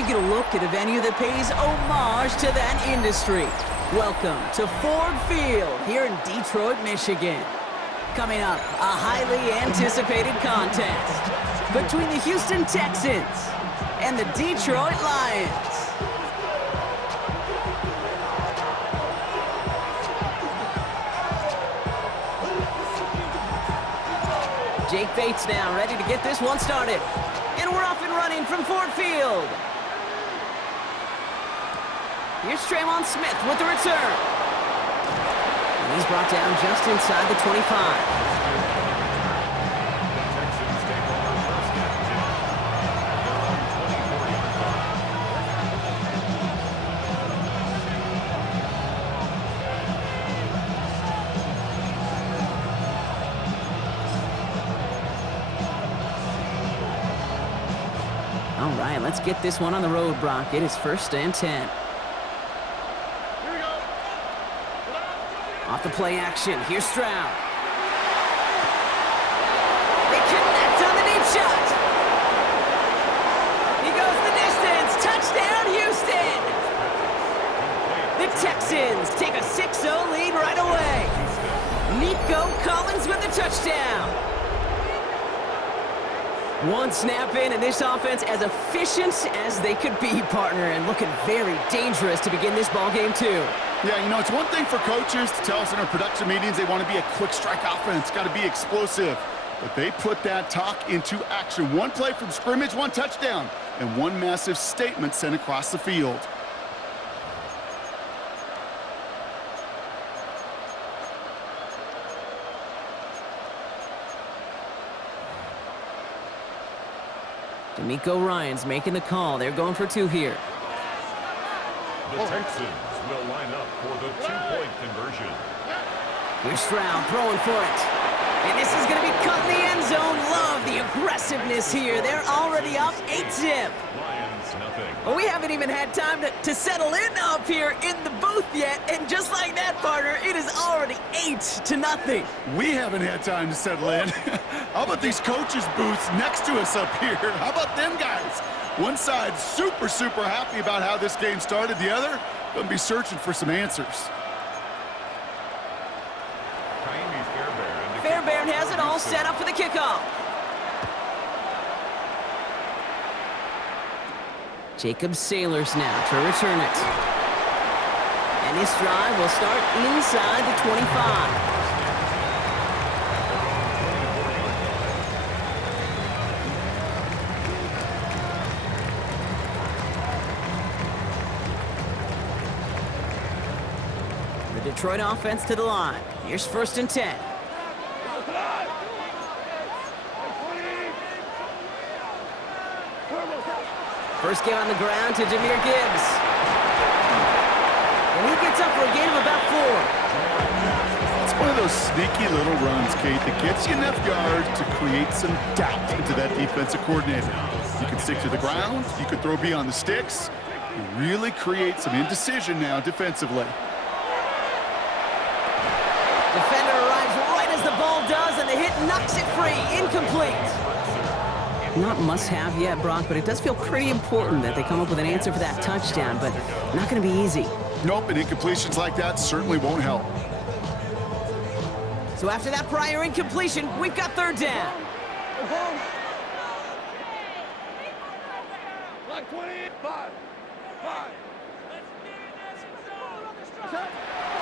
we get a look at a venue that pays homage to that industry. Welcome to Ford Field here in Detroit, Michigan. Coming up, a highly anticipated contest between the Houston Texans and the Detroit Lions. Jake Bates now ready to get this one started. And we're off and running from Ford Field. Here's Tremon Smith with the return. And he's brought down just inside the 25. All right, let's get this one on the road, Brock. It is 1st and 10. Off the play action, here's Stroud. They connect on the deep shot. He goes the distance. Touchdown, Houston. The Texans take a 6-0 lead right away. Nico Collins with the touchdown. One snap in, and this offense as efficient as they could be, partner, and looking very dangerous to begin this ball game too. Yeah, you know, it's one thing for coaches to tell us in our production meetings they want to be a quick strike offense, got to be explosive. But they put that talk into action. One play from scrimmage, one touchdown, and one massive statement sent across the field. D'Amico Ryan's making the call. They're going for 2 here. The Texans will line up for the 2-point conversion. Here's Stroud throwing for it. And this is going to be cut in the end zone. Love the aggressiveness here. They're already up 8-zip. Lions, nothing. Well, we haven't even had time to settle in up here in the booth yet. And just like that, partner, it is already 8-0. We haven't had time to settle in. How about these coaches' booths next to us up here? How about them guys? One side super happy about how this game started. The other going to be searching for some answers. Fairbairn has it all set up for the kickoff. Jacob Sailors now to return it. And this drive will start inside the 25. The Detroit offense to the line. Here's 1st and 10. First get on the ground to Jahmyr Gibbs. And he gets up for a gain of about 4. It's one of those sneaky little runs, Kate, that gets you enough yards to create some doubt into that defensive coordinator. You can stick to the ground. You can throw beyond the sticks. You really create some indecision now defensively. Defender arrives right as the ball does, and the hit knocks it free. Incomplete. Not must-have yet, Brock, but it does feel pretty important that they come up with an answer for that touchdown, but not going to be easy. Nope, and incompletions like that certainly won't help. So after that prior incompletion, we've got 3rd down.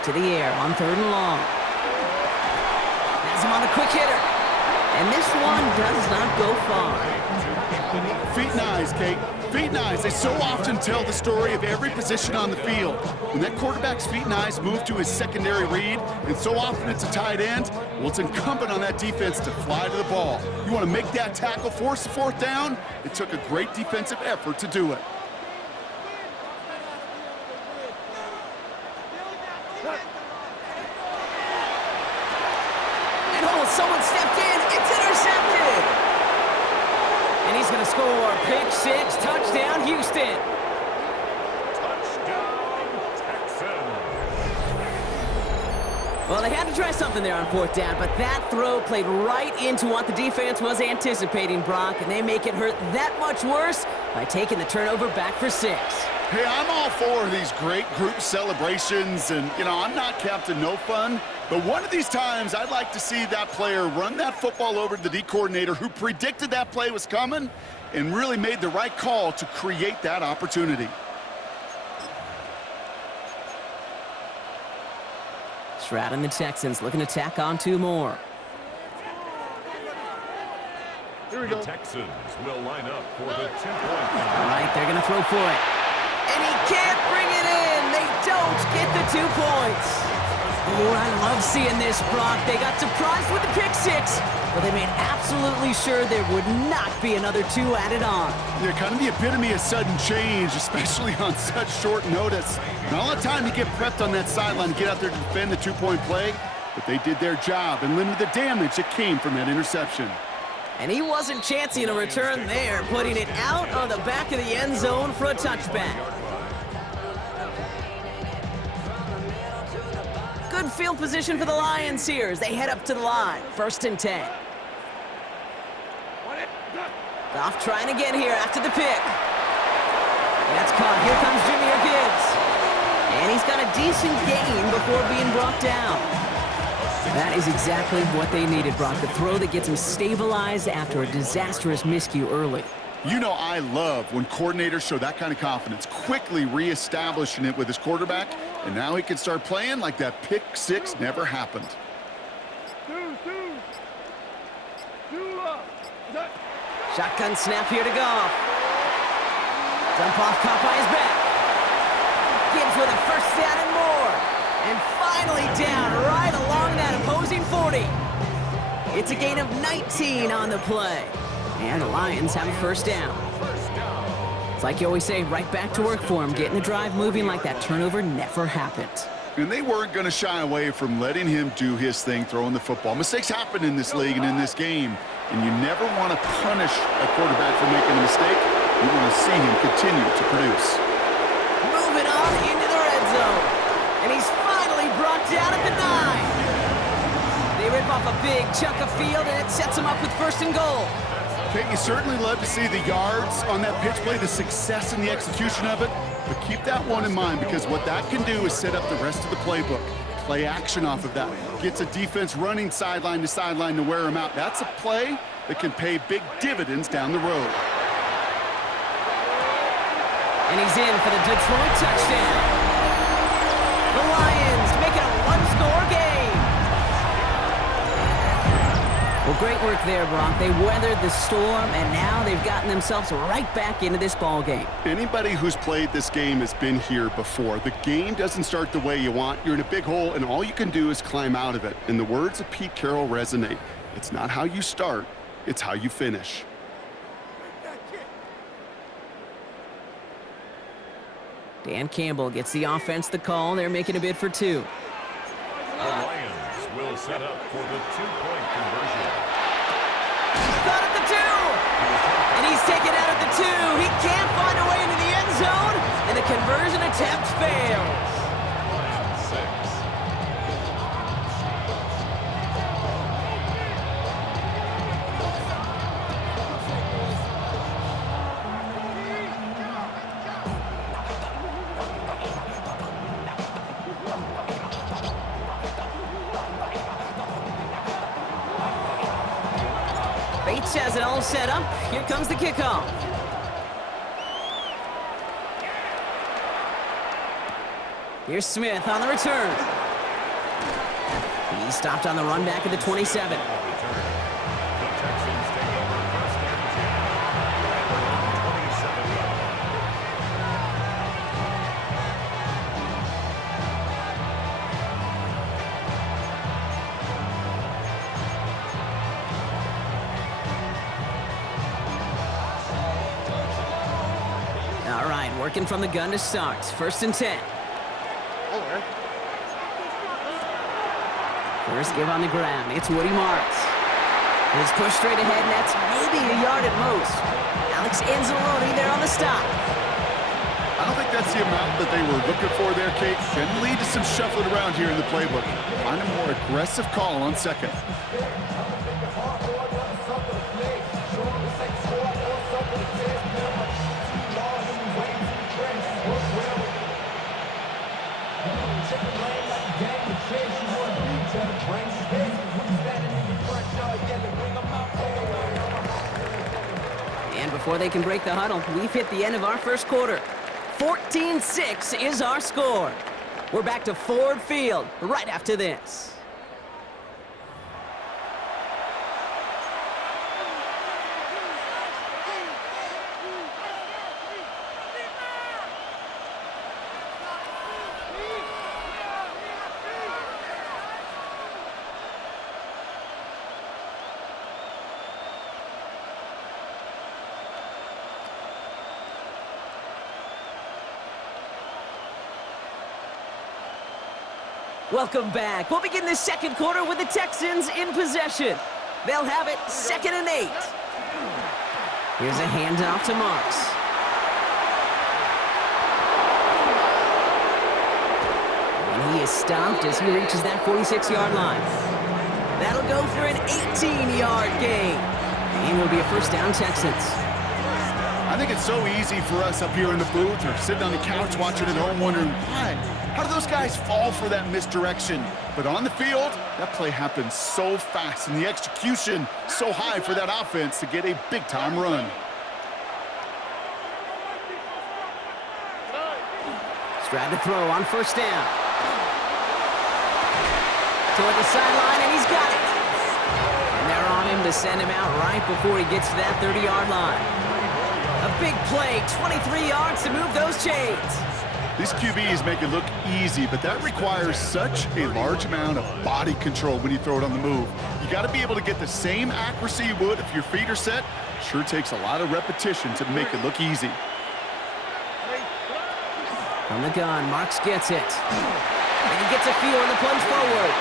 To the air on 3rd and long. Has him on a quick hitter. And this one does not go far. Feet and eyes, Kate. Feet and eyes. They so often tell the story of every position on the field. When that quarterback's feet and eyes move to his secondary read, and so often it's a tight end, well, it's incumbent on that defense to fly to the ball. You want to make that tackle, force the 4th down? It took a great defensive effort to do it. Someone stepped in. It's intercepted. And he's going to score. Pick 6, touchdown, Houston. Touchdown, Texans. Well, they had to try something there on 4th down, but that throw played right into what the defense was anticipating, Brock, and they make it hurt that much worse by taking the turnover back for 6. Hey, I'm all for these great group celebrations, and, you know, I'm not Captain No Fun, but one of these times I'd like to see that player run that football over to the D coordinator who predicted that play was coming and really made the right call to create that opportunity. Stroud and the Texans looking to tack on 2 more. Here we go. The Texans will line up for the 2-point. All right, they're going to throw for it. And he can't bring it in. They don't get the 2 points. Oh, I love seeing this, Brock. They got surprised with the pick 6, but they made absolutely sure there would not be another 2 added on. They're kind of the epitome of sudden change, especially on such short notice. Not a lot of time to get prepped on that sideline to get out there to defend the 2-point play, but they did their job and limited the damage that came from that interception. And he wasn't chancing a return there, putting it out on the back of the end zone for a touchback. Good field position for the Lions here as they head up to the line. 1st and 10. Goff trying again here after the pick. That's caught. Here comes Jahmyr Gibbs. And he's got a decent gain before being brought down. That is exactly what they needed, Brock. The throw that gets him stabilized after a disastrous miscue early. You know I love when coordinators show that kind of confidence, quickly reestablishing it with his quarterback, and now he can start playing like that pick 6 never happened. Shotgun snap here to Goff. Dump off caught by his back. Gibbs with a 1st down and more. And finally down right along that opposing 40. It's a gain of 19 on the play. And the Lions have a 1st down. It's like you always say, right back to work for him, getting the drive moving like that turnover never happened. And they weren't going to shy away from letting him do his thing, throwing the football. Mistakes happen in this league and in this game, and you never want to punish a quarterback for making a mistake. You want to see him continue to produce. Moving on into the red zone. And he's finally brought down at the 9. They rip off a big chunk of field, and it sets him up with 1st and goal. Okay, you certainly love to see the yards on that pitch play, the success in the execution of it, but keep that one in mind because what that can do is set up the rest of the playbook. Play action off of that. Gets a defense running sideline to wear him out. That's a play that can pay big dividends down the road. And he's in for the Detroit touchdown. The Lions make it a 1-score game. Well, great work there, Brock. They weathered the storm, and now they've gotten themselves right back into this ball game. Anybody who's played this game has been here before. The game doesn't start the way you want. You're in a big hole, and all you can do is climb out of it. And the words of Pete Carroll resonate. It's not how you start, it's how you finish. Dan Campbell gets the offense the call. They're making a bid for 2. The Lions will set up for the 2-point conversion. Got at the 2! And he's taken out at the 2. He can't find a way into the end zone, and the conversion attempt fails. 6. Bates has it all set up. Here comes the kickoff. Here's Smith on the return. He stopped on the run back at the 27. The Texans take over 1st and 27. All right, working from the gun to start. 1st and 10. First give on the ground. It's Woody Marks. It's pushed straight ahead, and that's maybe a yard at most. Alex Anzalone there on the stop. I don't think that's the amount that they were looking for there, Kate. Can lead to some shuffling around here in the playbook. Find a more aggressive call on 2nd. And before they can break the huddle, we've hit the end of our first quarter. 14-6 is our score. We're back to Ford Field right after this. Welcome back. We'll begin this second quarter with the Texans in possession. They'll have it 2nd and 8. Here's a handoff to Marks. And he is stopped as he reaches that 46-yard line. That'll go for an 18-yard gain. And it'll be a first down, Texans. I think it's so easy for us up here in the booth or sitting on the couch watching at home wondering why. How do those guys fall for that misdirection? But on the field, that play happens so fast and the execution so high for that offense to get a big-time run. Stroud to throw on first down. Toward the sideline, and he's got it. And they're on him to send him out right before he gets to that 30-yard line. A big play, 23 yards to move those chains. These QBs make it look easy, but that requires such a large amount of body control when you throw it on the move. You got to be able to get the same accuracy you would if your feet are set. Sure takes a lot of repetition to make it look easy. From the gun, Marks gets it. And he gets a feel in the plunge forward.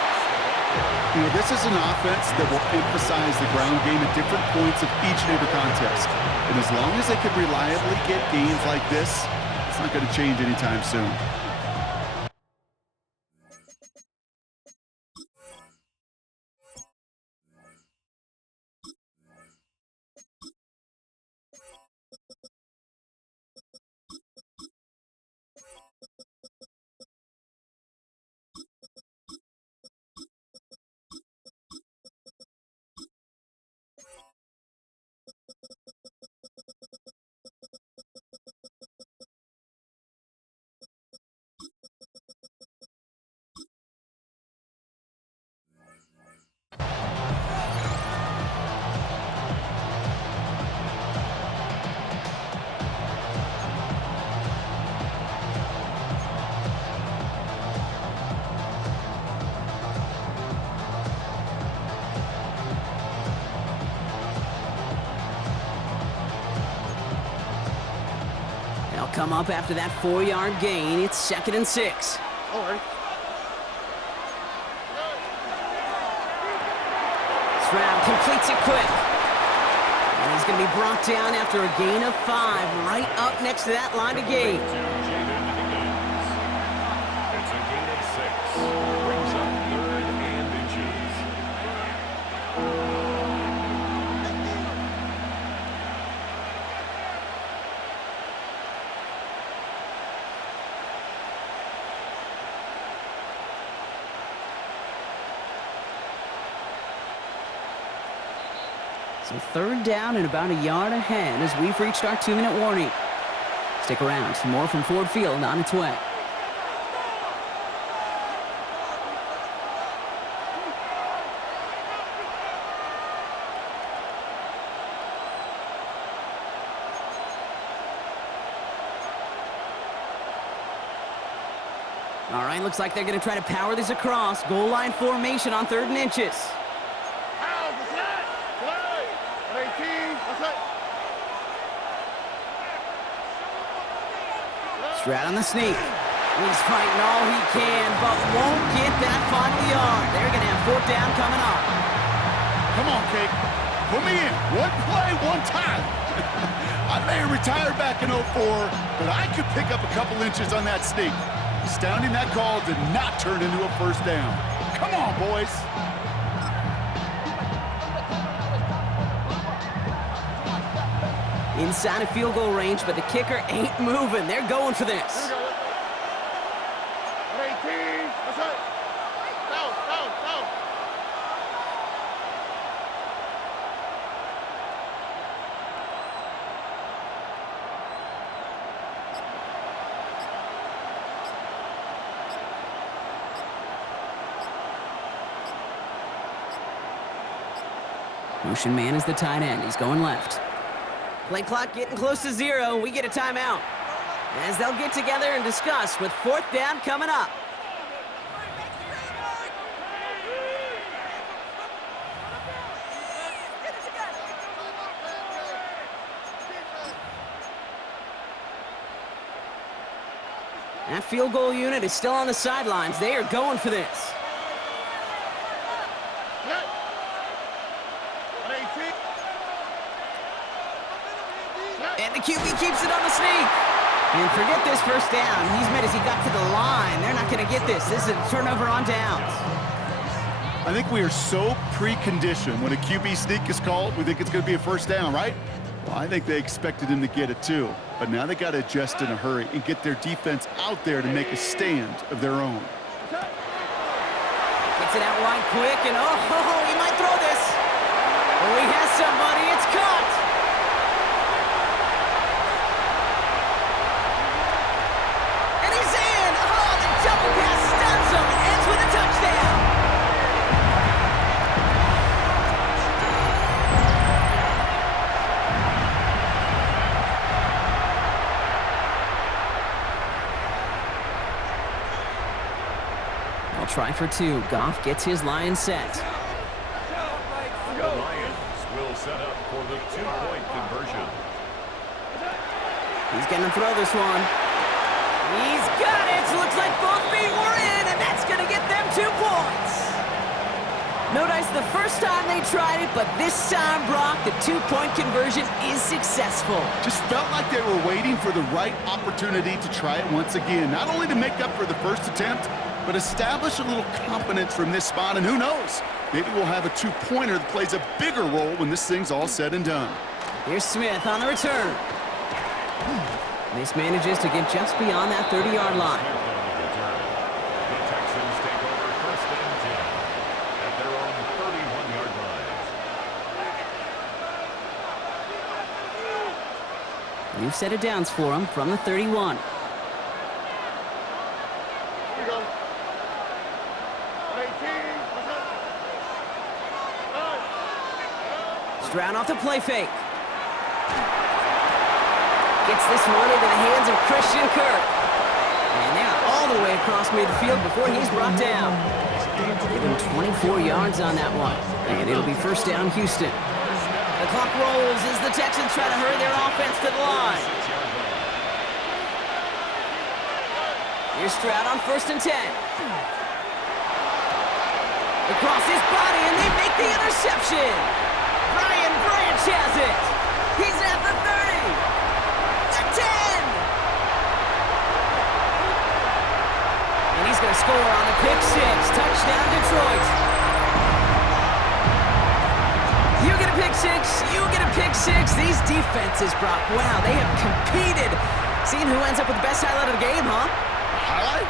You know, this is an offense that will emphasize the ground game at different points of each and every contest. And as long as they can reliably get gains like this, it's not going to change anytime soon. They'll come up after that 4-yard gain. It's 2nd and 6. All right. Stroud completes it quick. And he's going to be brought down after a gain of 5, right up next to that line of gain. It's a gain of 6. Brings up 3rd and inches. So 3rd down and about a yard ahead as we've reached our 2-minute warning. Stick around. More from Ford Field on its way. All right, looks like they're going to try to power this across. Goal line formation on 3rd and inches. Stroud on the sneak. He's fighting all he can, but won't get that final yard. They're going to have 4th down coming up. Come on, Kate. Put me in. One play, one time. I may have retired back in 04, but I could pick up a couple inches on that sneak. Astounding that call did not turn into a 1st down. Come on, boys. Inside of field goal range, but the kicker ain't moving. They're going for this. 18. Motion man is the tight end. He's going left. Play clock getting close to 0. We get a timeout. As they'll get together and discuss with 4th down coming up. That field goal unit is still on the sidelines. They are going for this. And the QB keeps it on the sneak. And forget this first down. He's made as he got to the line. They're not going to get this. This is a turnover on downs. I think we are so preconditioned when a QB sneak is called, we think it's going to be a first down, right? Well, I think they expected him to get it too. But now they got to adjust in a hurry and get their defense out there to make a stand of their own. Gets it out wide quick, and oh, he might throw this. Oh, he has somebody. It's caught. And he's in. Oh, the double pass stuns him and ends with a touchdown. Try for 2. Goff gets his line set. The Lions will set up for the 2-point conversion. He's going to throw this one. He's got it. Looks like both feet were in, and that's going to get them 2 points. Notice the first time they tried it, but this time, Brock, the 2-point conversion is successful. Just felt like they were waiting for the right opportunity to try it once again. Not only to make up for the first attempt, but establish a little confidence from this spot, and who knows? Maybe we'll have a 2-pointer that plays a bigger role when this thing's all said and done. Here's Smith on the return. This manages to get just beyond that 30-yard line. The Texans take over 1st and 10 at their own 31-yard line. New set of downs for him from the 31. Stroud off the play fake. Gets this one into the hands of Christian Kirk. And now all the way across midfield before he's brought down. Give him 24 yards on that one. And it'll be 1st down Houston. The clock rolls as the Texans try to hurry their offense to the line. Here's Stroud on 1st and 10. Across his body, and they make the interception. Brian Branch has it. He's at the 30. The 10. And he's going to score on the pick 6. Touchdown, Detroit. You get a pick 6. You get a pick 6. These defenses, Brock, wow, they have competed. Seeing who ends up with the best highlight of the game, huh? Highlight?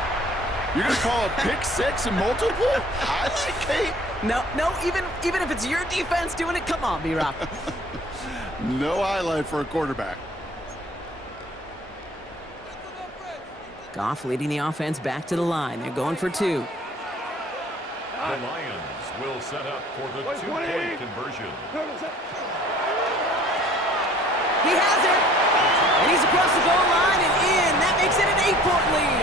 You're going to call a pick 6 and multiple? Highlight, Kate? No, even if it's your defense doing it, come on, B-Rock. No highlight for a quarterback. Goff leading the offense back to the line. They're going for 2. The Lions will set up for the 2-point conversion. He has it! And he's across the goal line and in. That makes it an 8-point lead.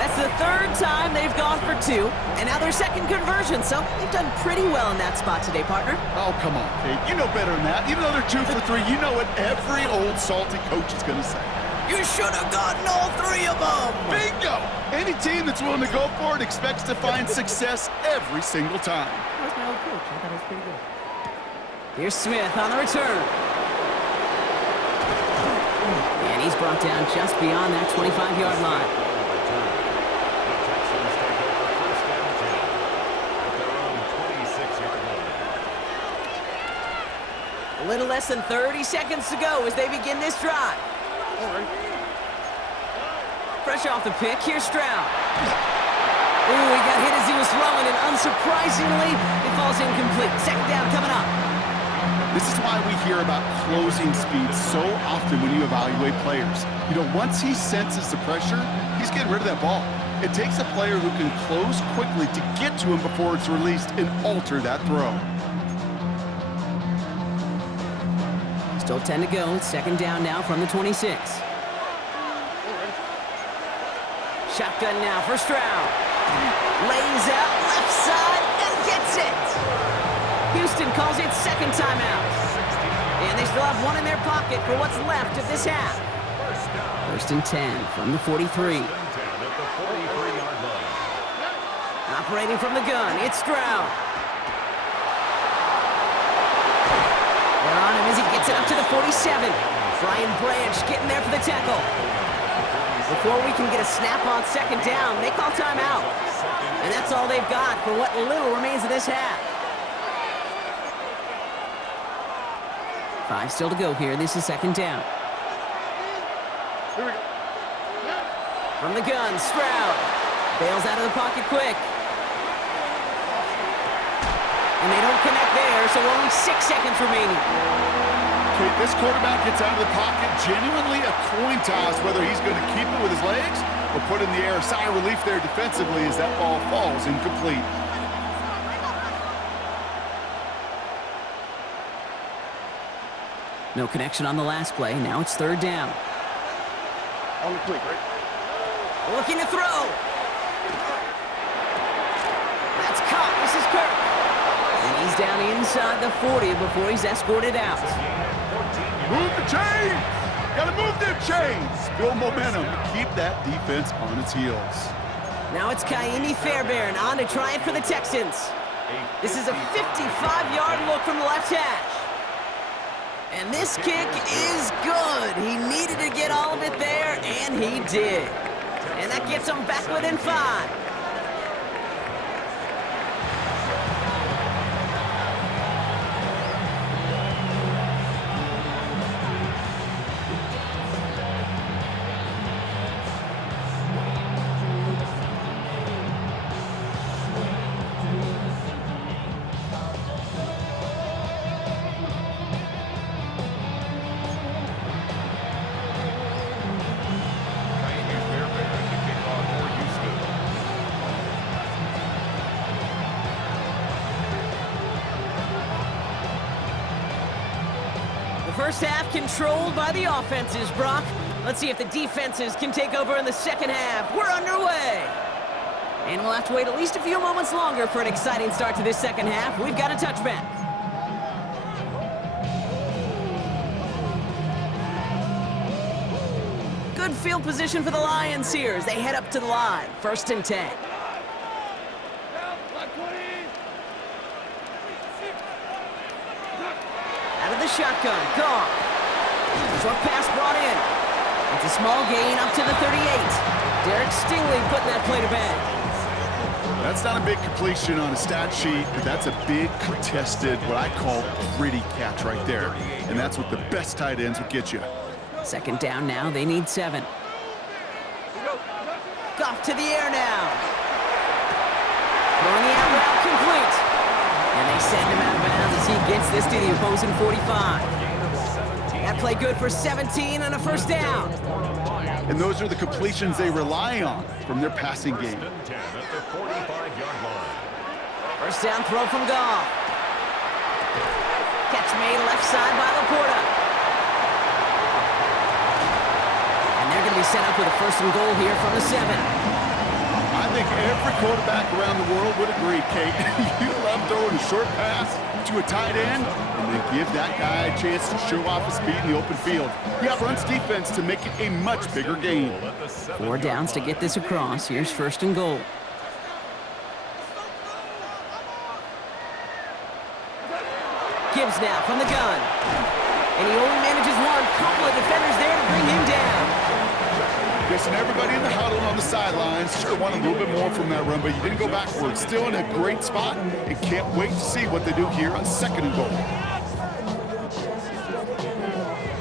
That's the 3rd time they've gone for 2, and now their 2nd conversion, so they've done pretty well in that spot today, partner. Oh, come on, Kate. You know better than that. Even though they're 2 for 3, you know what every old salty coach is going to say. You should have gotten all 3 of them. Bingo! Any team that's willing to go for it expects to find success every single time. That was my old coach. I thought it was pretty good. Here's Smith on the return. And he's brought down just beyond that 25-yard line. A little less than 30 seconds to go as they begin this drive. Fresh off the pick, here's Stroud. Ooh, he got hit as he was throwing, and unsurprisingly, it falls incomplete. Second down coming up. This is why we hear about closing speed so often when you evaluate players. You know, once he senses the pressure, he's getting rid of that ball. It takes a player who can close quickly to get to him before it's released and alter that throw. Still 10 to go. Second down now from the 26. Shotgun now for Stroud. Lays out left side and gets it. Houston calls it second timeout. And they still have one in their pocket for what's left of this half. First and 10 from the 43. Operating from the gun, it's Stroud. They're on him as he gets it up to the 47. Brian Branch getting there for the tackle. Before we can get a snap on second down, they call timeout. And that's all they've got for what little remains of this half. 5 still to go here. This is second down. Here we go. From the gun, Stroud. Bails out of the pocket quick. And they don't connect there, so only 6 seconds remaining. Okay, this quarterback gets out of the pocket, genuinely a coin toss whether he's going to keep it with his legs or put it in the air. Sigh of relief there defensively as that ball falls incomplete. No connection on the last play. Now it's third down. On the quick, right? Looking to throw. That's caught. This is Kirk. And he's down inside the 40 before he's escorted out. Move the chains! Gotta move them chains! Build momentum. Keep that defense on its heels. Now it's Kaimi Fairbairn on to try it for the Texans. This is a 55-yard look from the left hash. And this kick is good. He needed to get all of it there, and he did. And that gets him back within 5. First half controlled by the offenses, Brock. Let's see if the defenses can take over in the second half. We're underway. And we'll have to wait at least a few moments longer for an exciting start to this second half. We've got a touchback. Good field position for the Lions here as they head up to the line. First and 10. The shotgun, Goff. Short pass brought in. It's a small gain up to the 38. Derek Stingley putting that play to bed. That's not a big completion on a stat sheet, but that's a big contested, what I call gritty catch right there. And that's what the best tight ends will get you. Second down now, they need 7. Goff to the air now. Throwing the out route complete. And they send him out of bounds as he gets this to the opposing 45. That play good for 17 and a first down. And those are the completions they rely on from their passing game. First down throw from Goff. Catch made left side by Laporta. And they're going to be set up with a first and goal here from the 7. I think every quarterback around the world would agree, Kate. You love throwing a short pass to a tight end and then give that guy a chance to show off his speed in the open field. He outruns defense to make it a much bigger game. 4 downs to get this across. Here's first and goal. Gibbs now from the gun. And he only manages one. Couple of defenders there to bring him down. Guessing everybody in the huddle on the sidelines sure wanted a little bit more from that run, but you didn't go backwards. Still in a great spot and can't wait to see what they do here on second and goal.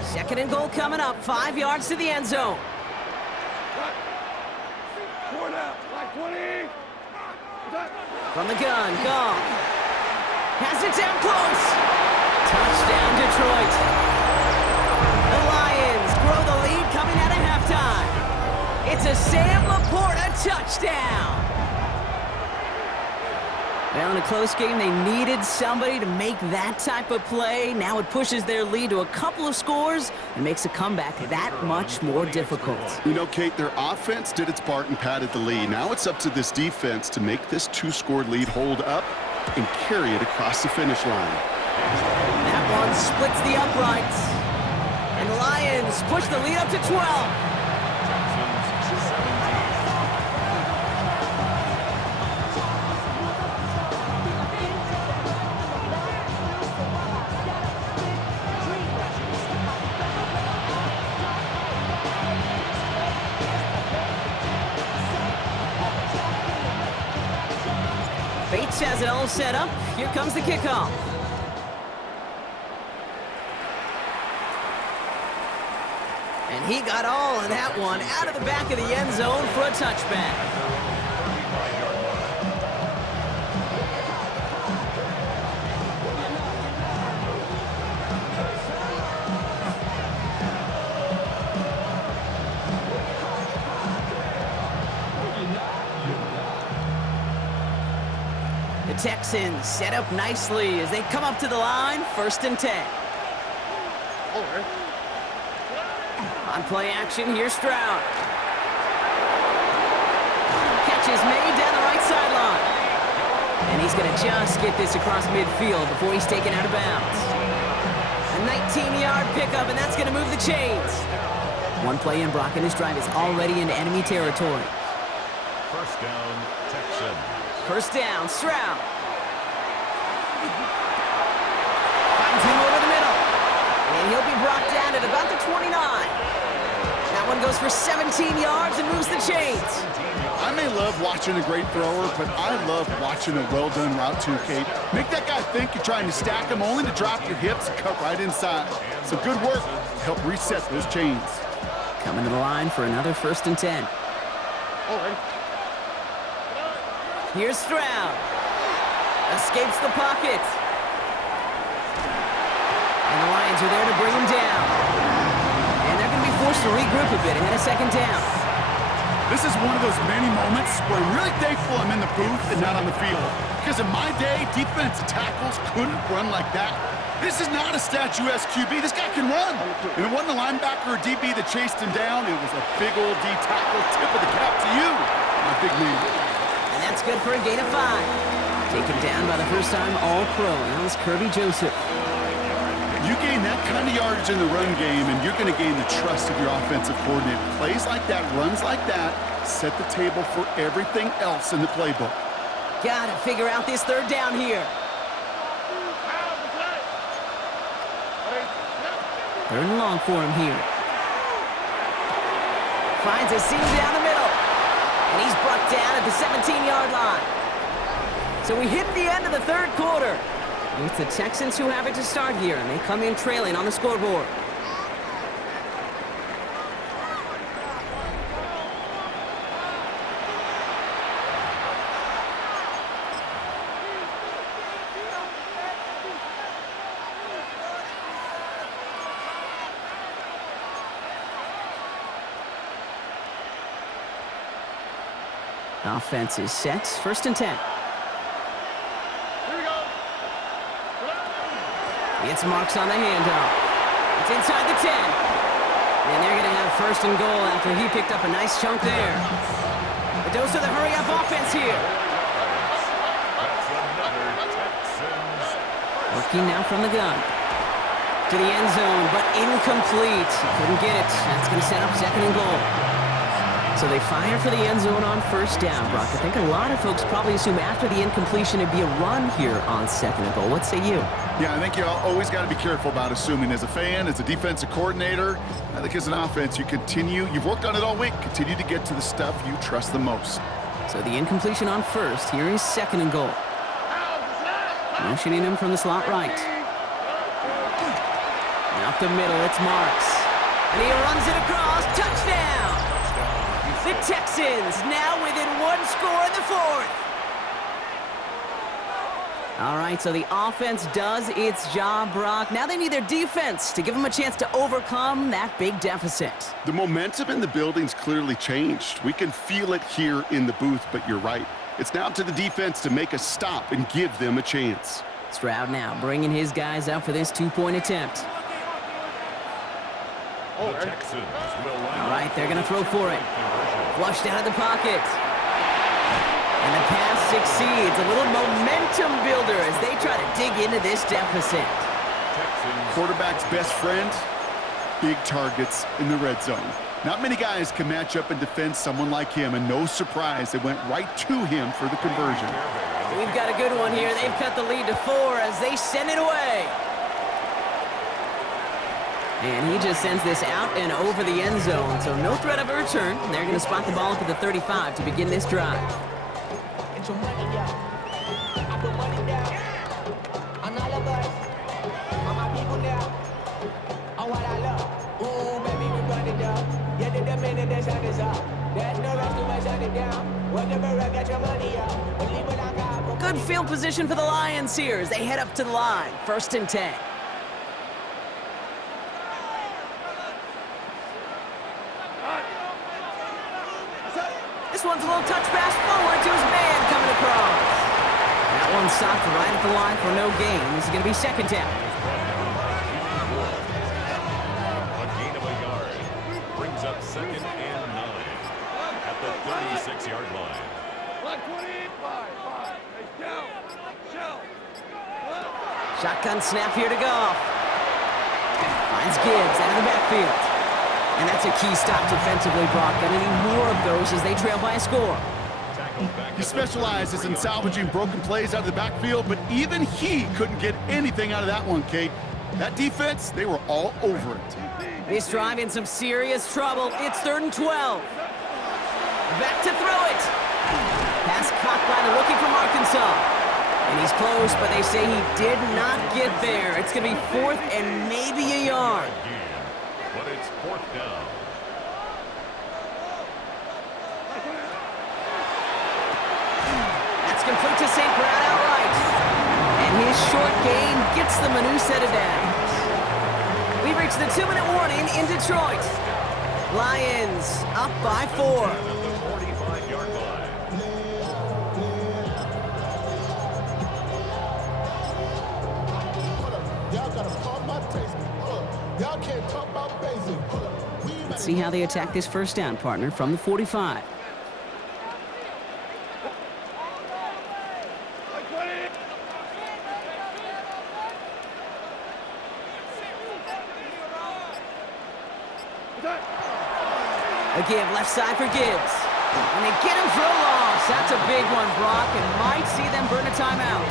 Second and goal coming up. 5 yards to the end zone. From the gun, Goff. Has it down close. Touchdown, Detroit. The Lions grow the lead coming out of halftime. It's a Sam Laporta touchdown. Well, in a close game, they needed somebody to make that type of play. Now it pushes their lead to a couple of scores and makes a comeback that much more difficult. You know, Kate, their offense did its part and padded the lead. Now it's up to this defense to make this 2-score lead hold up and carry it across the finish line. That one splits the uprights. And the Lions push the lead up to 12. Bates has it all set up. Here comes the kickoff. And he got all of that one out of the back of the end zone for a touchback. The Texans set up nicely as they come up to the line, 1st and 10. On play action, here's Stroud. Catch is made down the right sideline. And he's going to just get this across midfield before he's taken out of bounds. A 19-yard pickup, and that's going to move the chains. One play in, Brock, and his drive is already into enemy territory. 1st down, Texans. 1st down, Stroud. Finds him over the middle. And he'll be brought down at about the 29. That one goes for 17 yards and moves the chains. I may love watching a great thrower, but I love watching a well-done route too, Kate. Make that guy think you're trying to stack him, only to drop your hips and cut right inside. So good work to help reset those chains. Coming to the line for another 1st and 10. Here's Stroud. Escapes the pocket. And the Lions are there to bring him down. And they're going to be forced to regroup a bit ahead of 2nd down. This is one of those many moments where I'm really thankful I'm in the booth and not on the field. Because in my day, defensive tackles couldn't run like that. This is not a statuesque QB. This guy can run. And it wasn't a linebacker or DB that chased him down. It was a big old D tackle. Tip of the cap to you, my big man. And that's good for a gain of 5. Taken down by the first-time All-Pro. That was Kirby Joseph. You gain that kind of yardage in the run game, and you're going to gain the trust of your offensive coordinator. Plays like that, runs like that, set the table for everything else in the playbook. Gotta figure out this 3rd down here. 3rd and long for him here. Finds a seam down the middle. And he's brought down at the 17-yard line. So we hit the end of the 3rd quarter. It's the Texans who have it to start here, and they come in trailing on the scoreboard. Offense is set, 1st and 10. It's Marks on the handoff. It's inside the 10. And they're going to have 1st and goal after he picked up a nice chunk there. A dose of the hurry-up offense here. Working now from the gun. To the end zone, but incomplete. He couldn't get it. That's going to set up 2nd and goal. So they fire for the end zone on 1st down, Brock. I think a lot of folks probably assume after the incompletion it'd be a run here on 2nd and goal. What say you? Yeah, I think you always got to be careful about assuming. As a fan, as a defensive coordinator, I think as an offense, you've worked on it all week, continue to get to the stuff you trust the most. So the incompletion on 1st. Here is 2nd and goal. Motioning him from the slot right. Up the middle, it's Marks. And he runs it across. Touchdown! The Texans now within 1 score in the 4th. All right, so the offense does its job, Brock. Now they need their defense to give them a chance to overcome that big deficit. The momentum in the building's clearly changed. We can feel it here in the booth, but you're right. It's now up to the defense to make a stop and give them a chance. Stroud now bringing his guys up for this two-point attempt. The Texans will line All right, they're going to throw for it. Flushed out of the pocket. And the pass succeeds. A little momentum builder as they try to dig into this deficit. Quarterback's best friend, big targets in the red zone. Not many guys can match up and defend someone like him, and no surprise, they went right to him for the conversion. We've got a good one here. They've cut the lead to 4 as they send it away. And he just sends this out and over the end zone, so no threat of a return. They're going to spot the ball up at the 35 to begin this drive. Good field position for the Lions here as they head up to the line. 1st and 10. This one's a little touch pass forward to his man coming across. That one stopped right at the line for no gain. This is going to be 2nd down. A gain of a yard brings up 2nd and 9 at the 36-yard line. Shotgun snap here to Goff. Finds Gibbs out of the backfield. And that's a key stop defensively, Brock. Gonna need more of those as they trail by a score. He specializes in salvaging broken plays out of the backfield, but even he couldn't get anything out of that one, Kate. That defense, they were all over it. This drive in some serious trouble. It's 3rd and 12. Back to throw it. Pass caught by the rookie from Arkansas. And he's close, but they say he did not get there. It's going to be 4th and maybe a yard. But it's 4th down. That's complete to St. Brown outright. And his short gain gets them a new set of downs. We reach the 2-minute warning in Detroit. Lions up by 4. At the 45-yard line. Y'all gotta pump my taste. Y'all can't talk about basic. Let's see how they attack this 1st down, partner, from the 45. A give left side for Gibbs. And they get him for a loss. That's a big one, Brock, and might see them burn a timeout.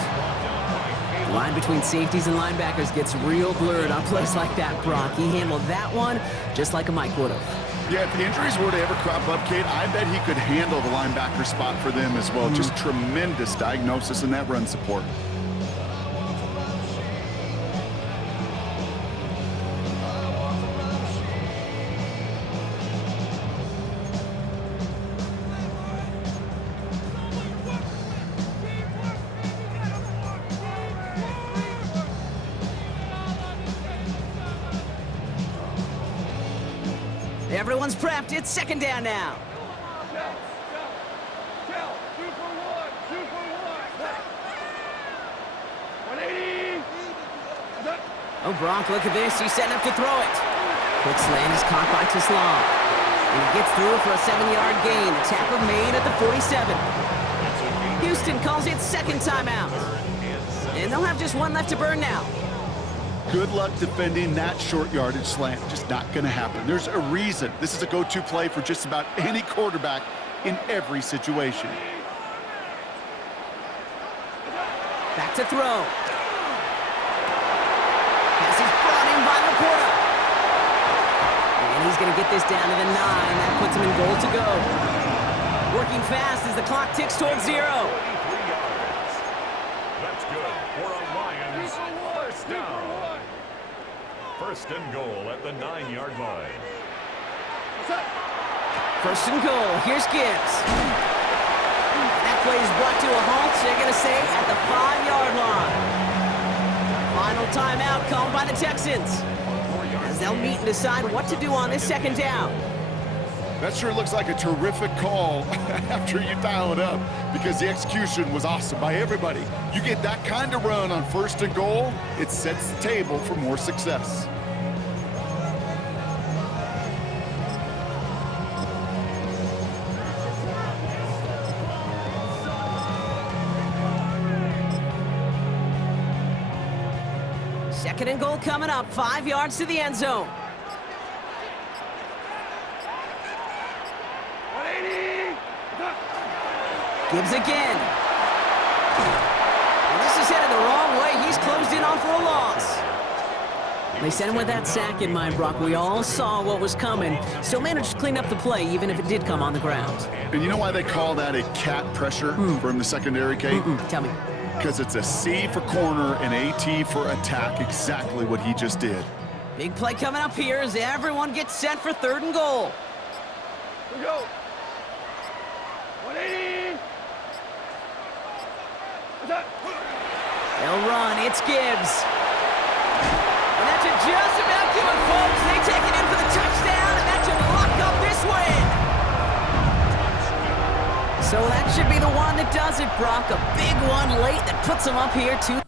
The line between safeties and linebackers gets real blurred on plays like that, Brock. He handled that one just like a Mike would have. Yeah, if injuries were to ever crop up, Kate, I bet he could handle the linebacker spot for them as well. Just tremendous diagnosis in that run support. Everyone's prepped. It's 2nd down now. Oh, Brock, look at this. He's setting up to throw it. Quick slant is caught by Tislam. And he gets through for a 7-yard gain. The tackle made at the 47. Houston calls it 2nd timeout. And they'll have just one left to burn now. Good luck defending that short yardage slant. Just not going to happen. There's a reason. This is a go-to play for just about any quarterback in every situation. Back to throw. Pass is brought in by Laporta. And he's going to get this down to the 9. That puts him in goal to go. Working fast as the clock ticks towards 0. That's good for a Lions 1st down. 1st and goal at the 9-yard line. 1st and goal. Here's Gibbs. That That play is brought to a halt, so they're going to say at the 5-yard line. Final timeout called by the Texans, as they'll meet and decide what to do on this second down. That sure looks like a terrific call after you dial it up, because the execution was awesome by everybody. You get that kind of run on 1st and goal, it sets the table for more success. Second and goal coming up, 5 yards to the end zone. Gibbs again. Well, this is headed the wrong way. He's closed in on for a loss. They sent him with that sack in mind, Brock. We all saw what was coming. Still managed to clean up the play, even if it did come on the ground. And you know why they call that a cat pressure from the secondary, Kate? Tell me. Because it's a C for corner and AT for attack, exactly what he just did. Big play coming up here as everyone gets set for 3rd and goal. Here we go. 180. They'll run. It's Gibbs. And that should just about do it, folks. They take it in for the touchdown, and that should lock up this win. So that should be the one that does it, Brock. A big one late that puts them up here 2